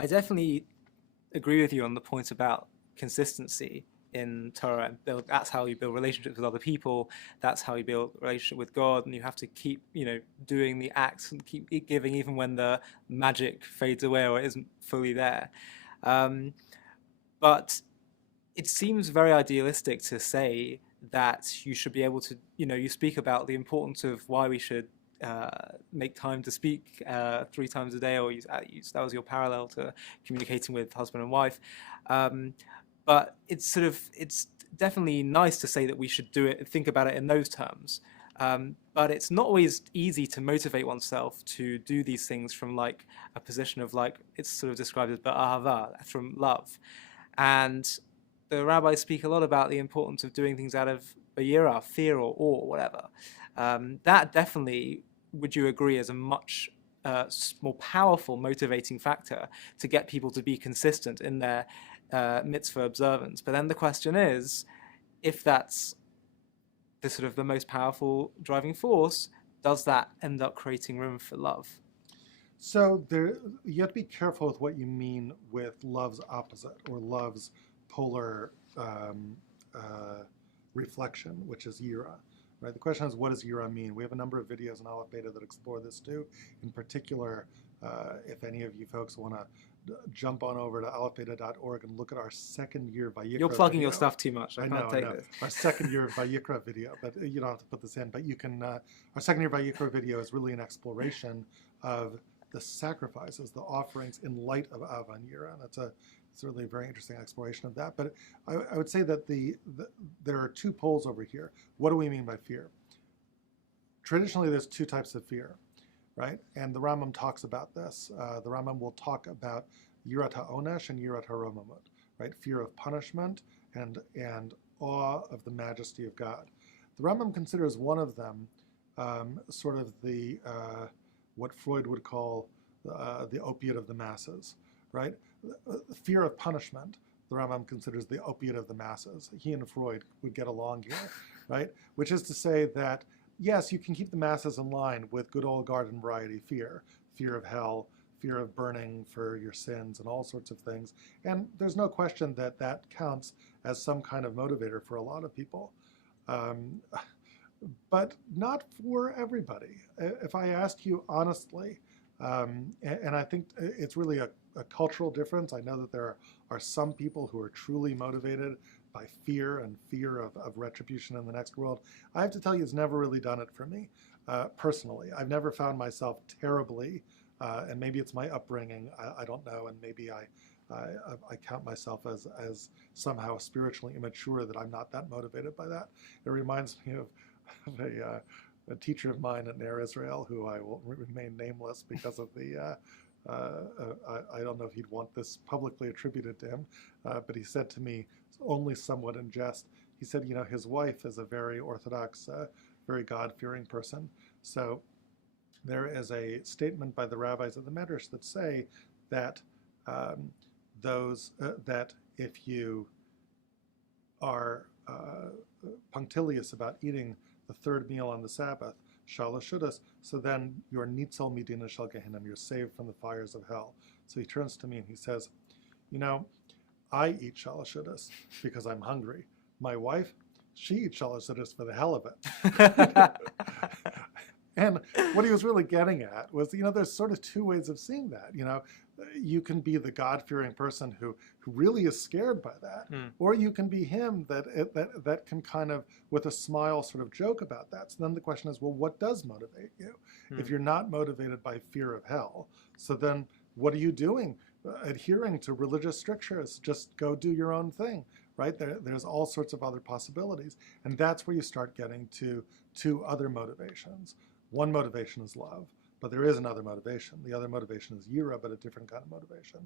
I definitely agree with you on the point about consistency in Torah and build. That's how you build relationships with other people. That's how you build a relationship with God. And you have to keep, doing the acts and keep giving even when the magic fades away or isn't fully there. Um, but it seems very idealistic to say that you should be able to, you speak about the importance of why we should make time to speak 3 times a day, or that was your parallel to communicating with husband and wife. Um, but it's definitely nice to say that we should do it, think about it in those terms. But it's not always easy to motivate oneself to do these things from like a position of like it's sort of described as ba'ahava, from love. And the rabbis speak a lot about the importance of doing things out of bayira, fear or awe, whatever. That definitely, would you agree, is a much more powerful motivating factor to get people to be consistent in their mitzvah observance. But then the question is, if that's the most powerful driving force, does that end up creating room for love? So you have to be careful with what you mean with love's opposite or love's polar reflection, which is yira. Right? The question is, what does yira mean? We have a number of videos in Aleph Beta that explore this too. In particular, if any of you folks want to jump on over to alephbeta.org and look at our second year Vayikra You're plugging video. your stuff too much. I can't take this. Our second year Vayikra video, but you don't have to put this in. But you can. Our second year Vayikra video is really an exploration of the sacrifices, the offerings in light of Ava and Yira. That's certainly a very interesting exploration of that. But I would say that there are two poles over here. What do we mean by fear? Traditionally, there's two types of fear, right? And the Rambam talks about this. The Rambam will talk about Yirat HaOnesh and Yirat HaRomamut, right? Fear of punishment and awe of the majesty of God. The Rambam considers one of them sort of the what Freud would call the opiate of the masses, right? Fear of punishment, the Rambam considers the opiate of the masses. He and Freud would get along here, right? Which is to say that, yes, you can keep the masses in line with good old garden variety fear of hell, fear of burning for your sins, and all sorts of things. And there's no question that that counts as some kind of motivator for a lot of people. But not for everybody. If I asked you honestly, and I think it's really a cultural difference. I know that there are some people who are truly motivated by fear and fear of retribution in the next world. I have to tell you, it's never really done it for me personally. I've never found myself terribly, and maybe it's my upbringing, I don't know, and maybe I count myself as somehow spiritually immature that I'm not that motivated by that. It reminds me of a teacher of mine at Ner Israel, who I will remain nameless because of the, I don't know if he'd want this publicly attributed to him, but he said to me, only somewhat in jest, he said, his wife is a very Orthodox, very God-fearing person. So there is a statement by the rabbis of the Medrash that say that that if you are punctilious about eating the third meal on the Sabbath, shalashudas, so then you're nitzal midina shel Gehinnom, you're saved from the fires of hell. So he turns to me and he says, I eat shalashudas because I'm hungry. My wife, she eats shalashudas for the hell of it. And what he was really getting at was, there's sort of two ways of seeing that. You can be the God-fearing person who really is scared by that, or you can be him that can kind of, with a smile, sort of joke about that. So then the question is, well, what does motivate you? If you're not motivated by fear of hell, so then what are you doing? Adhering to religious strictures, just go do your own thing, right? There's all sorts of other possibilities, and that's where you start getting to two other motivations. One motivation is love, but there is another motivation. The other motivation is yira, but a different kind of motivation.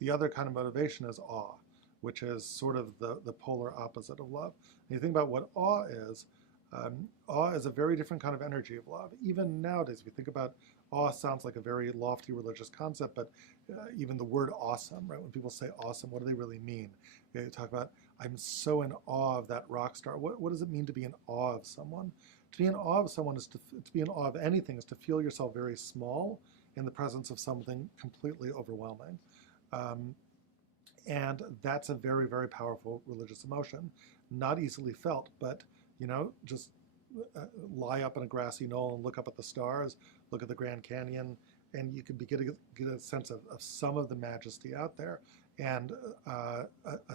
The other kind of motivation is awe, which is sort of the polar opposite of love. And you think about what awe is a very different kind of energy of love. Even nowadays, if you think about awe, sounds like a very lofty religious concept, but even the word awesome, right? When people say awesome, what do they really mean? You talk about, I'm so in awe of that rock star. What does it mean to be in awe of someone? To be in awe of someone is to be in awe of anything, is to feel yourself very small in the presence of something completely overwhelming. And that's a very, very powerful religious emotion, not easily felt, but, just lie up in a grassy knoll and look up at the stars, look at the Grand Canyon, and you can get a sense of some of the majesty out there, and a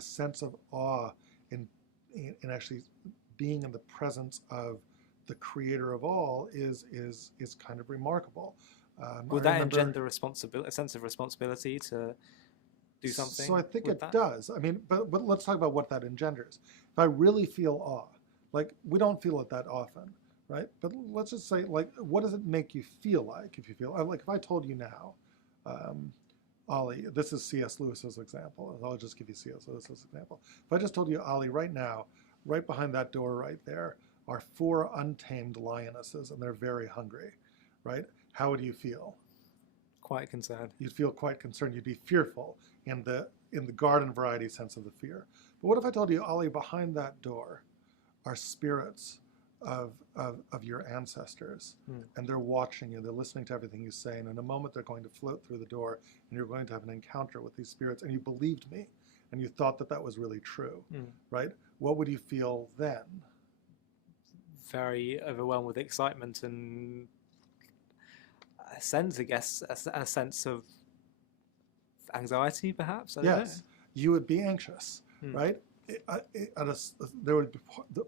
sense of awe in actually being in the presence of the creator of all is kind of remarkable. Would that engender a sense of responsibility to do something? So I think it does. I mean, but let's talk about what that engenders. If I really feel awe, like we don't feel it that often, right? But let's just say, like, what does it make you feel like if you feel, like if I told you now, Ollie, this is C.S. Lewis's example. I'll just give you C.S. Lewis's example. If I just told you, Ollie, right now, right behind that door right there are 4 untamed lionesses, and they're very hungry, right? How would you feel? Quite concerned. You'd feel quite concerned. You'd be fearful in the garden variety sense of the fear. But what if I told you, Ollie, behind that door are spirits of your ancestors, and they're watching you, they're listening to everything you say, and in a moment they're going to float through the door, and you're going to have an encounter with these spirits, and you believed me, and you thought that was really true, right? What would you feel then? Very overwhelmed with excitement and a sense, I guess, a sense of anxiety, perhaps. I don't know. You would be anxious, right? There would be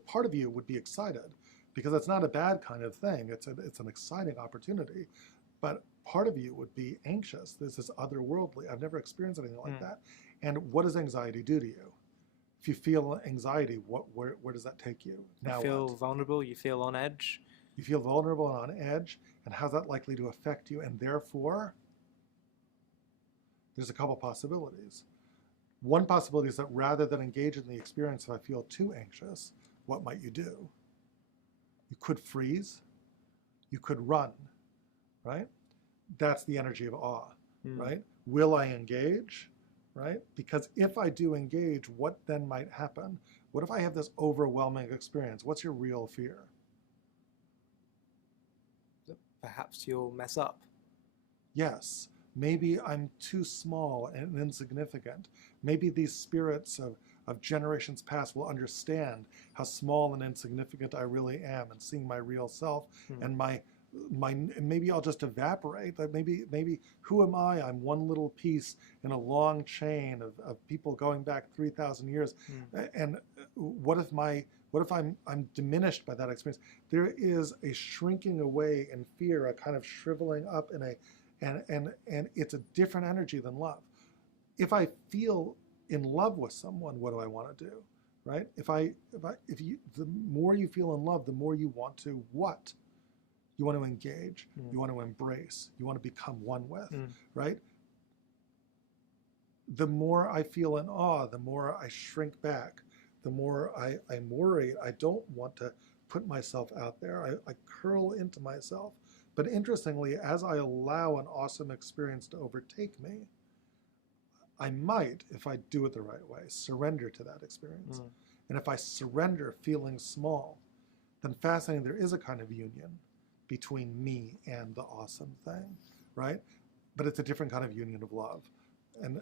part of you would be excited, because it's not a bad kind of thing. It's an exciting opportunity, but part of you would be anxious. This is otherworldly. I've never experienced anything like that. And what does anxiety do to you? If you feel anxiety, where does that take you? Now you feel vulnerable. You feel on edge. You feel vulnerable and on edge, and how's that likely to affect you? And therefore, there's a couple possibilities. One possibility is that rather than engage in the experience, if I feel too anxious, what might you do? You could freeze. You could run, right? That's the energy of awe, right? Will I engage, right? Because if I do engage, what then might happen? What if I have this overwhelming experience? What's your real fear? Perhaps you'll mess up. Yes. Maybe I'm too small and insignificant. Maybe these spirits of generations past will understand how small and insignificant I really am, and seeing my real self, and maybe I'll just evaporate. That maybe who am I? I'm one little piece in a long chain of people going back 3,000 years. And what if I'm diminished by that experience? There is a shrinking away in fear, a kind of shriveling up and it's a different energy than love. If I feel in love with someone, what do I want to do, right? The more you feel in love, the more you want to what? You want to engage. You want to embrace. You want to become one with, right? The more I feel in awe, the more I shrink back, the more I'm worried. I don't want to put myself out there. I curl into myself. But interestingly, as I allow an awesome experience to overtake me, I might, if I do it the right way, surrender to that experience. And if I surrender feeling small, then fascinating, there is a kind of union between me and the awesome thing, right? But it's a different kind of union of love. And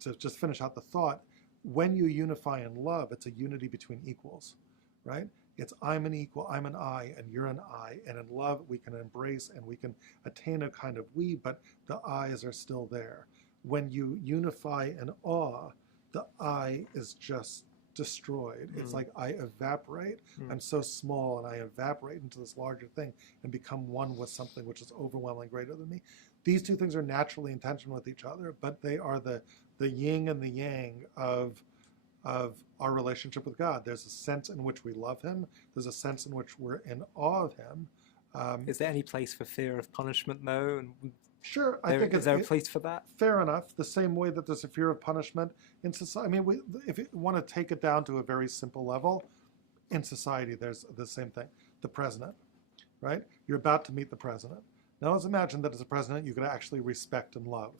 to just finish out the thought, when you unify in love, it's a unity between equals, right? It's I'm an equal, I'm an I, and you're an I. And in love, we can embrace and we can attain a kind of we, but the I's are still there. When you unify in awe, the I is just destroyed. It's like I evaporate. I'm so small, and I evaporate into this larger thing and become one with something which is overwhelmingly greater than me. These two things are naturally in tension with each other, but they are the yin and the yang of our relationship with God. There's a sense in which we love him. There's a sense in which we're in awe of him. Is there any place for fear of punishment, though? And sure, is there a place for that? Fair enough. The same way that there's a fear of punishment in society. I mean, if you want to take it down to a very simple level, in society, there's the same thing. The president, right? You're about to meet the president. Now let's imagine that as a president, you could actually respect and love,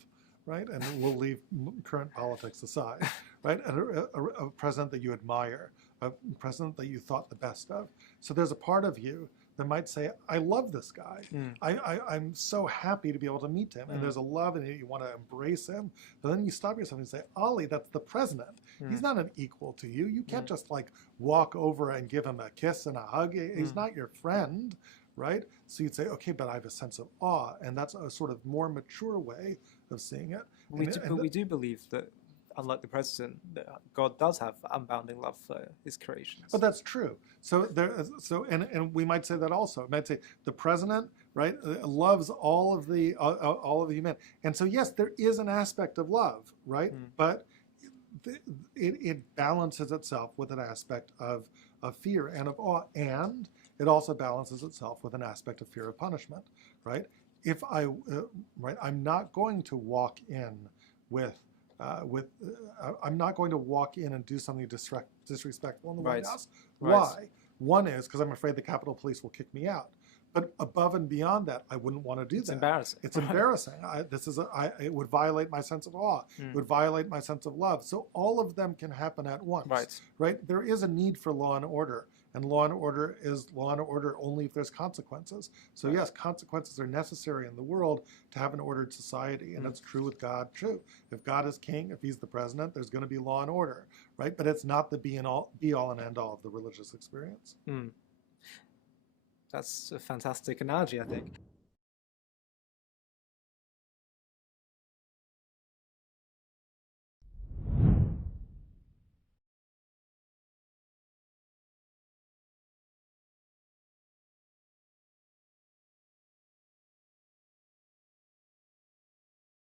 right? And we'll leave current politics aside, right? And a president that you admire, a president that you thought the best of. So there's a part of you that might say, I love this guy. I'm so happy to be able to meet him. And there's a love and you want to embrace him. But then you stop yourself and say, Ollie, that's the president. He's not an equal to you. You can't just like walk over and give him a kiss and a hug. He's not your friend, right? So you'd say, okay, but I have a sense of awe. And that's a sort of more mature way of seeing it. But we do believe that, unlike the president, that God does have unbounding love for his creations. But that's true. So and we might say that also. It might say the president, right, loves all of the humanity. And so yes, there is an aspect of love, right? But it balances itself with an aspect of fear and of awe, and it also balances itself with an aspect of fear of punishment, right? If I'm not going to walk in I'm not going to walk in and do something disrespectful in the White House. Why? One is because I'm afraid the Capitol Police will kick me out. But above and beyond that, I wouldn't want to do that. It's embarrassing. It's embarrassing. It would violate my sense of awe. It would violate my sense of love. So all of them can happen at once. Right? There is a need for law and order. And law and order is law and order only if there's consequences. So yes, consequences are necessary in the world to have an ordered society. And that's true with God, too. If God is king, if he's the president, there's going to be law and order, right? But it's not the be all and end all of the religious experience. That's a fantastic analogy, I think.